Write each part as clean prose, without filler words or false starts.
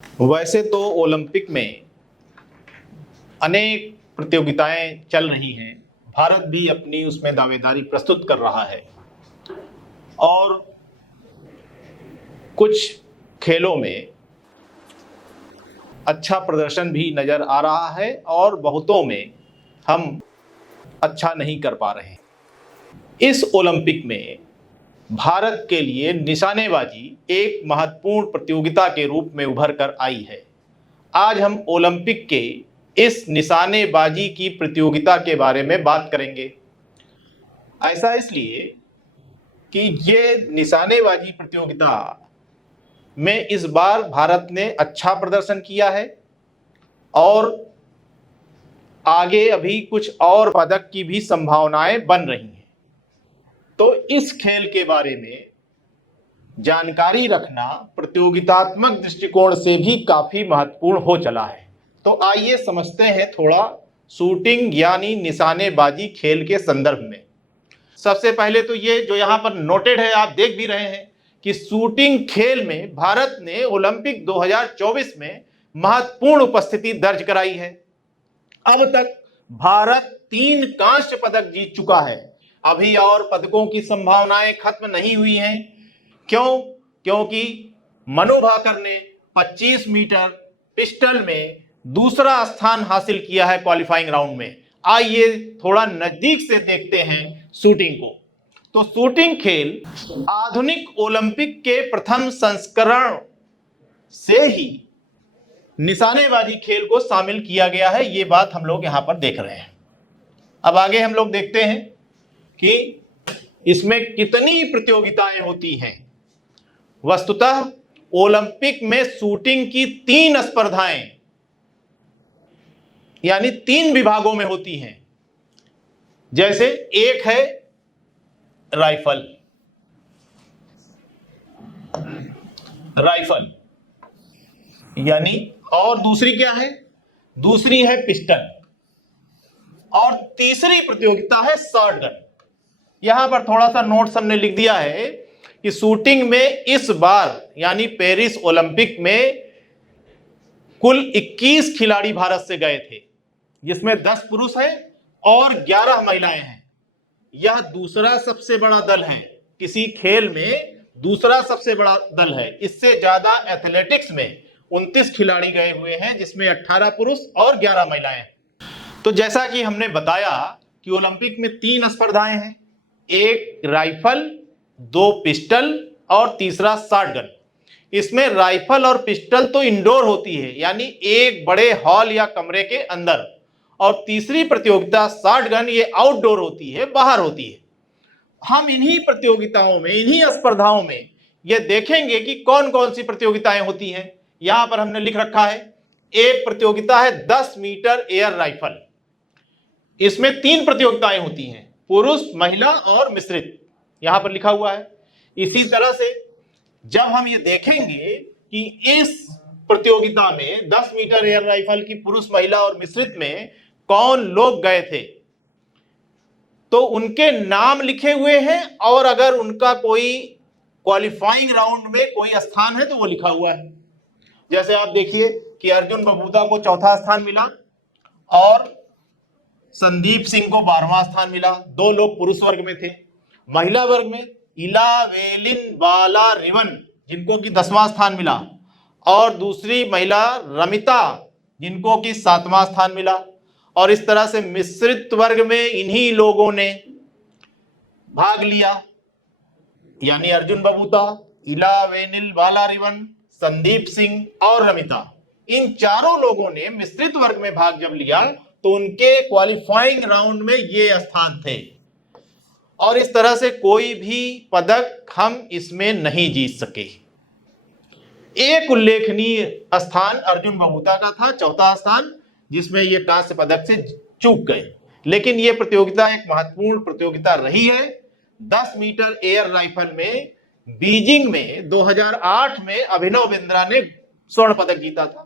वैसे तो ओलंपिक में अनेक प्रतियोगिताएं चल रही हैं। भारत भी अपनी उसमें दावेदारी प्रस्तुत कर रहा है और कुछ खेलों में अच्छा प्रदर्शन भी नज़र आ रहा है और बहुतों में हम अच्छा नहीं कर पा रहे हैं। इस ओलंपिक में भारत के लिए निशानेबाजी एक महत्वपूर्ण प्रतियोगिता के रूप में उभर कर आई है। आज हम ओलंपिक के इस निशानेबाजी की प्रतियोगिता के बारे में बात करेंगे। ऐसा इसलिए कि ये निशानेबाजी प्रतियोगिता में इस बार भारत ने अच्छा प्रदर्शन किया है और आगे अभी कुछ और पदक की भी संभावनाएं बन रही हैं। तो इस खेल के बारे में जानकारी रखना प्रतियोगितात्मक दृष्टिकोण से भी काफी महत्वपूर्ण हो चला है। तो आइए समझते हैं थोड़ा शूटिंग यानी निशानेबाजी खेल के संदर्भ में। सबसे पहले तो ये जो यहाँ पर नोटेड है, आप देख भी रहे हैं कि शूटिंग खेल में भारत ने ओलंपिक 2024 में महत्वपूर्ण उपस्थिति दर्ज कराई है। अब तक भारत 3 कांस्य पदक जीत चुका है। अभी और पदकों की संभावनाएं खत्म नहीं हुई हैं। क्यों? क्योंकि मनु भाकर ने 25 मीटर पिस्टल में दूसरा स्थान हासिल किया है क्वालिफाइंग राउंड में। आइए थोड़ा नजदीक से देखते हैं शूटिंग को। तो शूटिंग खेल आधुनिक ओलंपिक के प्रथम संस्करण से ही निशानेबाजी खेल को शामिल किया गया है। ये बात हम लोग यहां पर देख रहे हैं। अब आगे हम लोग देखते हैं कि इसमें कितनी प्रतियोगिताएं होती हैं। वस्तुतः ओलंपिक में शूटिंग की 3 स्पर्धाएं यानी 3 विभागों में होती हैं। जैसे एक है राइफल यानी, और दूसरी क्या है? दूसरी है पिस्टल और तीसरी प्रतियोगिता है शॉर्ट गन। यहां पर थोड़ा सा नोट्स हमने लिख दिया है कि शूटिंग में इस बार यानी पेरिस ओलंपिक में कुल 21 खिलाड़ी भारत से गए थे, जिसमें 10 पुरुष हैं और 11 महिलाएं हैं। यह दूसरा सबसे बड़ा दल है, किसी खेल में दूसरा सबसे बड़ा दल है। इससे ज्यादा एथलेटिक्स में 29 खिलाड़ी गए हुए हैं, जिसमें 18 पुरुष और 11 महिलाएं। तो जैसा कि हमने बताया कि ओलंपिक में 3 स्पर्धाएं हैं, एक राइफल, 2 पिस्टल और तीसरा शॉर्ट गन। इसमें राइफल और पिस्टल तो इंडोर होती है यानी एक बड़े हॉल या कमरे के अंदर, और तीसरी प्रतियोगिता शॉर्ट गन ये आउटडोर होती है, बाहर होती है। हम इन्हीं प्रतियोगिताओं में, इन्हीं स्पर्धाओं में ये देखेंगे कि कौन कौन सी प्रतियोगिताएं होती हैं। यहां पर हमने लिख रखा है, एक प्रतियोगिता है 10 मीटर एयर राइफल। इसमें 3 प्रतियोगिताएं होती हैं, पुरुष, महिला और मिश्रित, यहां पर लिखा हुआ है। इसी तरह से जब हम ये देखेंगे कि इस प्रतियोगिता में 10 मीटर एयर राइफल की पुरुष, महिला और मिश्रित में कौन लोग गए थे, तो उनके नाम लिखे हुए हैं और अगर उनका कोई क्वालिफाइंग राउंड में कोई स्थान है तो वो लिखा हुआ है। जैसे आप देखिए कि अर्जुन बबूता को 4था स्थान मिला और संदीप सिंह को 12वां स्थान मिला। 2 लोग पुरुष वर्ग में थे। महिला वर्ग में इलावेलिन बाला रिवन, जिनको कि 10वां स्थान मिला, और दूसरी महिला रमिता, जिनको कि 7वां स्थान मिला। और इस तरह से मिश्रित वर्ग में इन्हीं लोगों ने भाग लिया, यानी अर्जुन बबूता, इलावेनिल बाला रिवन, संदीप सिंह और रमिता। इन चारों लोगों ने मिश्रित वर्ग में भाग जब लिया तो उनके क्वालिफाइंग राउंड में ये स्थान थे। और इस तरह से कोई भी पदक हम इसमें नहीं जीत सके। एक उल्लेखनीय स्थान अर्जुन बबूता का था, 4था स्थान, जिसमें ये कांस्य पदक से चूक गए। लेकिन यह प्रतियोगिता एक महत्वपूर्ण प्रतियोगिता रही है। 10 मीटर एयर राइफल में बीजिंग में 2008 में अभिनव बिंद्रा ने स्वर्ण पदक जीता था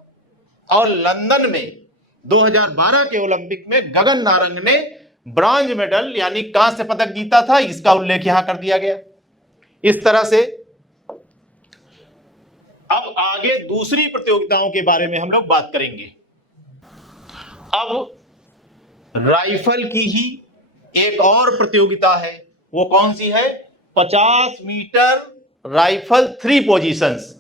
और लंदन में 2012 के ओलंपिक में गगन नारंग ने ब्रॉन्ज मेडल यानी कांस्य पदक जीता था। इसका उल्लेख यहां कर दिया गया। इस तरह से अब आगे दूसरी प्रतियोगिताओं के बारे में हम लोग बात करेंगे। अब राइफल की ही एक और प्रतियोगिता है, वो कौन सी है? 50 मीटर राइफल 3 पोजीशंस।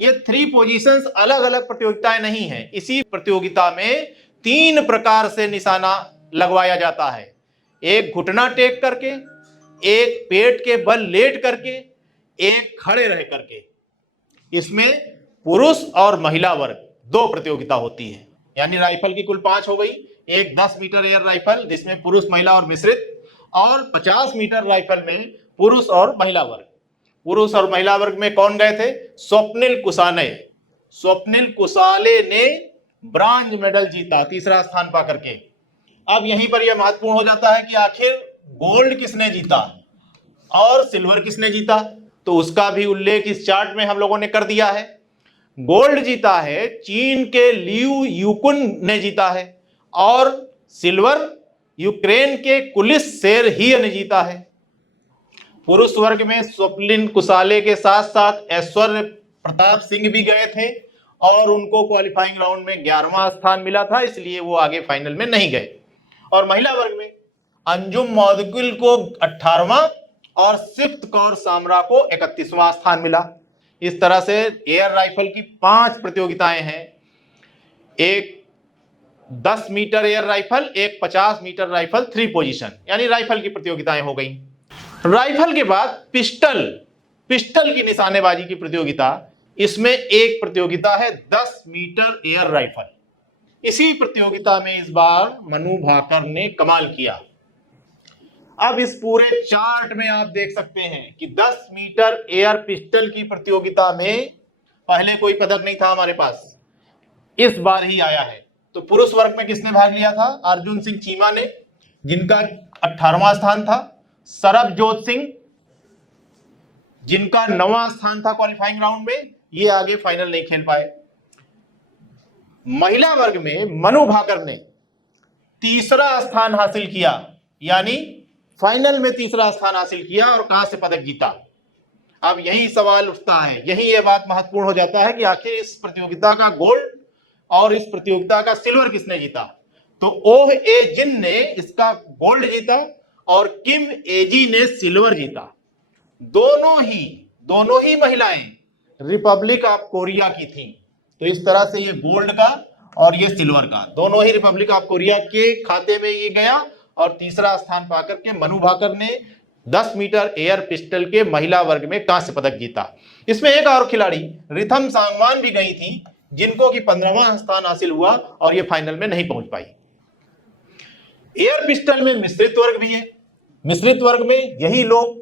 ये 3 पोजीशंस अलग अलग प्रतियोगिताएं नहीं है। इसी प्रतियोगिता में 3 प्रकार से निशाना लगवाया जाता है, एक घुटना टेक करके, एक पेट के बल लेट करके, एक खड़े रह करके। इसमें पुरुष और महिला वर्ग 2 प्रतियोगिता होती है, यानी राइफल की कुल 5 हो गई। एक 10 मीटर एयर राइफल जिसमें पुरुष महिला और मिश्रित, और 50 मीटर राइफल में पुरुष और महिला वर्ग। पुरुष और महिला वर्ग में कौन गए थे? स्वप्निल कुसाले। स्वप्निल कुसाले ने ब्रांज मेडल जीता, तीसरा स्थान पा करके। अब यहीं पर यह महत्वपूर्ण हो जाता है कि आखिर गोल्ड किसने जीता और सिल्वर किसने जीता, तो उसका भी उल्लेख इस चार्ट में हम लोगों ने कर दिया है। गोल्ड जीता है चीन के लियू युकुन ने जीता है, और सिल्वर यूक्रेन के कुलिस सेरहिय ने जीता है। पुरुष वर्ग में स्वप्निल कुसाले के साथ साथ ऐश्वर्य प्रताप सिंह भी गए थे, और उनको क्वालिफाइंग राउंड में 11वां स्थान मिला था, इसलिए वो आगे फाइनल में नहीं गए। और महिला वर्ग में अंजुम मौदगिल को 18वां और सिफ्त कौर सामरा को 31वां स्थान मिला। इस तरह से एयर राइफल की 5 प्रतियोगिताएं हैं, एक 10 मीटर एयर राइफल, एक 50 मीटर राइफल 3 पोजीशन, यानी राइफल की प्रतियोगिताएं हो गई। राइफल के बाद पिस्टल, पिस्टल की निशानेबाजी की प्रतियोगिता, इसमें एक प्रतियोगिता है 10 मीटर एयर राइफल। इसी प्रतियोगिता में इस बार मनु भाकर ने कमाल किया। अब इस पूरे चार्ट में आप देख सकते हैं कि 10 मीटर एयर पिस्टल की प्रतियोगिता में पहले कोई पदक नहीं था हमारे पास, इस बार ही आया है। तो पुरुष वर्ग में किसने भाग लिया था? अर्जुन सिंह चीमा ने, जिनका 18वां स्थान था। सरबजोत सिंह, जिनका 9वां स्थान था क्वालिफाइंग राउंड में, ये आगे फाइनल नहीं खेल पाए। महिला वर्ग में मनु भाकर ने 3रा स्थान हासिल किया, यानी फाइनल में 3रा स्थान हासिल किया और कांस्य पदक जीता। अब यही सवाल उठता है, यही ये बात महत्वपूर्ण हो जाता है कि आखिर इस प्रतियोगिता का गोल्ड और इस प्रतियोगिता का सिल्वर किसने जीता? तो ओह ए जिन ने इसका गोल्ड जीता और किम एजी ने सिल्वर जीता। दोनों ही महिलाएं रिपब्लिक ऑफ कोरिया की थी। तो इस तरह से ये गोल्ड का और ये सिल्वर का दोनों ही रिपब्लिक ऑफ कोरिया के खाते में ये गया, और 3रा स्थान पाकर के मनु भाकर ने 10 मीटर एयर पिस्टल के महिला वर्ग में कांस्य पदक जीता। इसमें एक और खिलाड़ी रिथम सांगवान भी गई थी, जिनको कि 15वां स्थान हासिल हुआ और ये फाइनल में नहीं पहुंच पाई। एयर पिस्टल में मिश्रित वर्ग भी है। मिश्रित वर्ग में यही लोग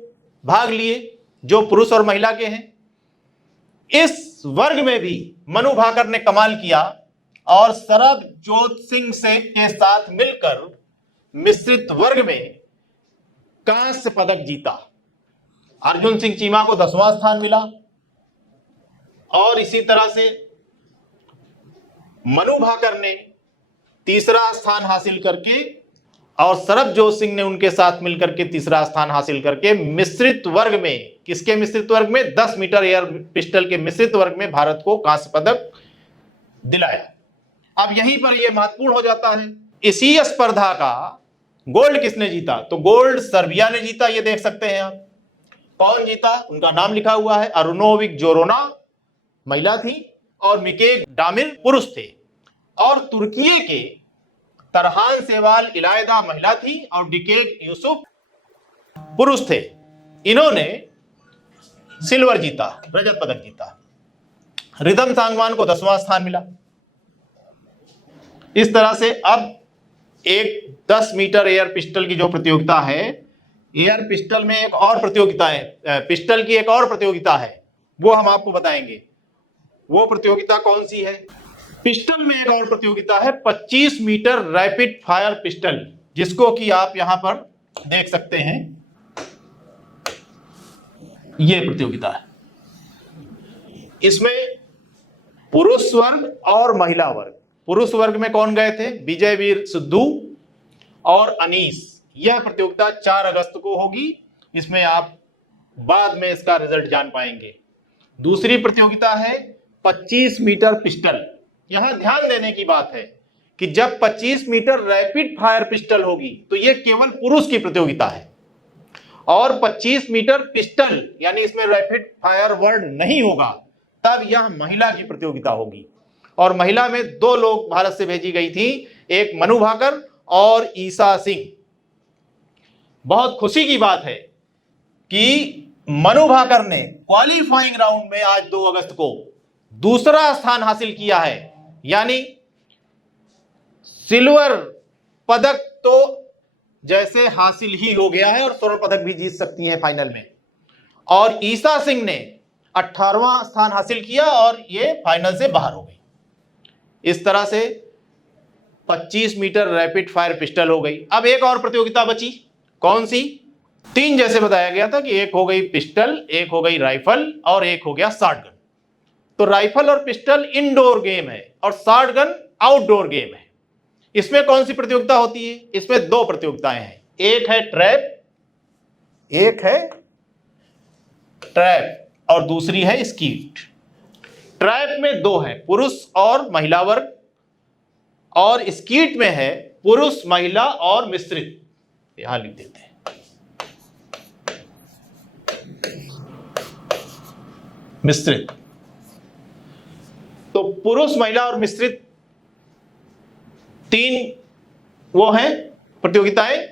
भाग लिए जो पुरुष और महिला के हैं। इस वर्ग में भी मनु भाकर ने कमाल किया और सरबजोत सिंह से के साथ मिलकर मिश्रित वर्ग में कांस्य पदक जीता। अर्जुन सिंह चीमा को 10वां स्थान मिला, और इसी तरह से मनु भाकर ने 3रा स्थान हासिल करके, और सरबजोत सिंह ने उनके साथ मिलकर के 3रा स्थान हासिल करके मिश्रित वर्ग में, किसके मिश्रित वर्ग में? 10 मीटर एयर पिस्टल के मिश्रित वर्ग में भारत को कांस्य पदक दिलाया। अब यहीं पर यह महत्वपूर्ण हो जाता है, इसी स्पर्धा का गोल्ड किसने जीता? तो गोल्ड सर्बिया ने जीता। ये देख सकते हैं आप, कौन जीता? उनका नाम लिखा हुआ है, अरुनोविक जोरोना महिला थी और मिकेल डामिर पुरुष थे, और तुर्की के तरहान सेवाल इलायदा महिला थी और डिकेग यूसुफ पुरुष थे। इन्होंने सिल्वर जीता, रजत पदक जीता। रिदम सांगवान को 10वां स्थान मिला। इस तरह से अब एक 10 मीटर एयर पिस्टल की जो प्रतियोगिता है, एयर पिस्टल में एक और प्रतियोगिता है, पिस्टल की एक और प्रतियोगिता है, वो हम आपको बताएंगे। वो प्रतियोगिता कौन सी है? पिस्टल में एक और प्रतियोगिता है 25 मीटर रैपिड फायर पिस्टल, जिसको कि आप यहां पर देख सकते हैं। यह प्रतियोगिता है, इसमें पुरुष वर्ग और महिला वर्ग। पुरुष वर्ग में कौन गए थे? विजयवीर सिद्धू और अनीस। यह प्रतियोगिता 4 अगस्त को होगी। इसमें आप बाद में इसका रिजल्ट जान पाएंगे। दूसरी प्रतियोगिता है 25 मीटर पिस्टल। यहां ध्यान देने की बात है कि जब 25 मीटर रैपिड फायर पिस्टल होगी तो यह केवल पुरुष की प्रतियोगिता है, और 25 मीटर पिस्टल यानी इसमें रैपिड फायर वर्ड नहीं होगा तब यह महिला की प्रतियोगिता होगी। और महिला में 2 लोग भारत से भेजी गई थी, एक मनु भाकर और ईसा सिंह। बहुत खुशी की बात है कि मनु भाकर ने क्वालिफाइंग राउंड में आज 2 अगस्त को दूसरा स्थान हासिल किया है, यानी सिल्वर पदक तो जैसे हासिल ही हो गया है और स्वर्ण पदक भी जीत सकती हैं फाइनल में। और ईसा सिंह ने 18वां स्थान हासिल किया और ये फाइनल से बाहर हो गई। इस तरह से 25 मीटर रैपिड फायर पिस्टल हो गई। अब एक और प्रतियोगिता बची, कौन सी? 3 जैसे बताया गया था कि एक हो गई पिस्टल, एक हो गई राइफल और एक हो गया शॉटगन। तो राइफल और पिस्टल इंडोर गेम है और शॉटगन आउटडोर गेम है। इसमें कौन सी प्रतियोगिता होती है? इसमें 2 प्रतियोगिताएं हैं, एक है ट्रैप, एक है ट्रैप और दूसरी है स्कीट। ट्रैप में 2 है, पुरुष और महिला वर्ग, और स्कीट में है पुरुष, महिला और मिश्रित। यहां लिख देते हैं मिश्रित। तो पुरुष, महिला और मिश्रित 3 वो हैं प्रतियोगिताएं,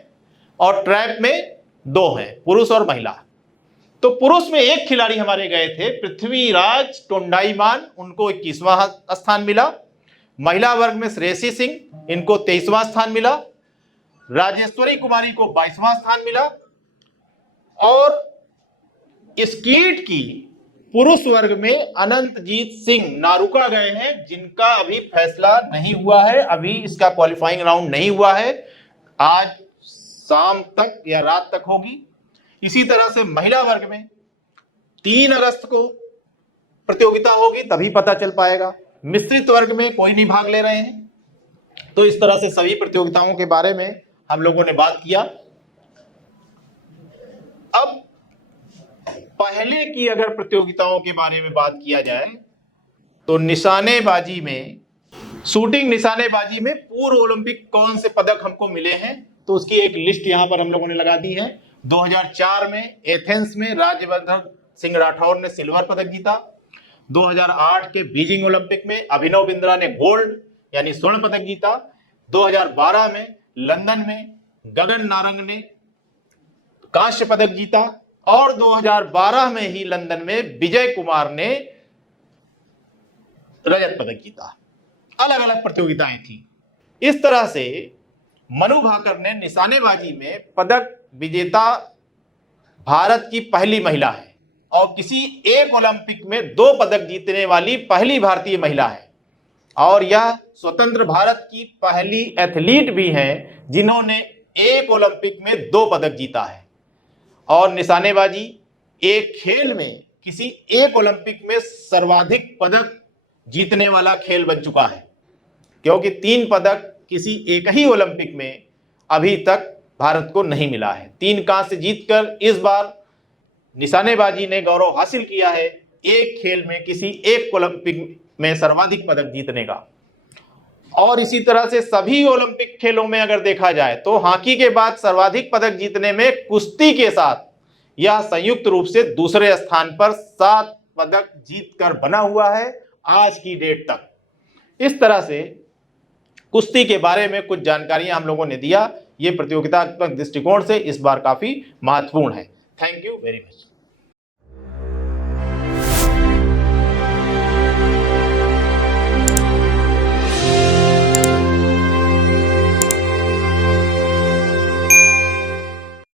और ट्रैप में 2 हैं, पुरुष और महिला। तो पुरुष में एक खिलाड़ी हमारे गए थे, पृथ्वीराज टोंडाईमान, उनको 21वां स्थान मिला। महिला वर्ग में श्रेयसी सिंह, इनको 23वां स्थान मिला। राजेश्वरी कुमारी को 22वां स्थान मिला। और स्कीट की पुरुष वर्ग में अनंतजीत सिंह नारुका गए हैं, जिनका अभी फैसला नहीं हुआ है, अभी इसका क्वालिफाइंग राउंड नहीं हुआ है, आज शाम तक या रात तक होगी। इसी तरह से महिला वर्ग में 3 अगस्त को प्रतियोगिता होगी, तभी पता चल पाएगा। मिश्रित वर्ग में कोई नहीं भाग ले रहे हैं। तो इस तरह से सभी प्रतियोगिताओं के बारे में हम लोगों ने बात किया। अब पहले की अगर प्रतियोगिताओं के बारे में बात किया जाए तो निशानेबाजी में, शूटिंग निशानेबाजी में पूर्व ओलंपिक कौन से पदक हमको मिले हैं, तो उसकी एक लिस्ट यहां पर हम लोगों ने लगा दी है। 2004 में एथेंस में राज्यवर्धन सिंह राठौर ने सिल्वर पदक जीता। 2008 के बीजिंग ओलंपिक में अभिनव बिंद्रा ने गोल्ड यानी स्वर्ण पदक जीता। 2012 में लंदन में गगन नारंग ने कांस्य पदक जीता। और 2012 में ही लंदन में विजय कुमार ने रजत पदक जीता। अलग अलग प्रतियोगिताएं थी। इस तरह से मनु भाकर ने निशानेबाजी में पदक विजेता भारत की पहली महिला है और किसी एक ओलंपिक में 2 पदक जीतने वाली पहली भारतीय महिला है। और यह स्वतंत्र भारत की पहली एथलीट भी हैं जिन्होंने एक ओलंपिक में 2 पदक जीता है। और निशानेबाजी एक खेल में किसी एक ओलंपिक में सर्वाधिक पदक जीतने वाला खेल बन चुका है, क्योंकि 3 पदक किसी एक ही ओलंपिक में अभी तक भारत को नहीं मिला है। 3 कांस्य जीतकर इस बार निशानेबाजी ने गौरव हासिल किया है, एक खेल में किसी एक ओलंपिक में सर्वाधिक पदक जीतने का। और इसी तरह से सभी ओलंपिक खेलों में अगर देखा जाए तो हॉकी के बाद सर्वाधिक पदक जीतने में कुश्ती के साथ यह संयुक्त रूप से दूसरे स्थान पर 7 पदक जीतकर बना हुआ है आज की डेट तक। इस तरह से कुश्ती के बारे में कुछ जानकारियां हम लोगों ने दिया। ये प्रतियोगितात्मक दृष्टिकोण से इस बार काफी महत्वपूर्ण है। Thank you very much.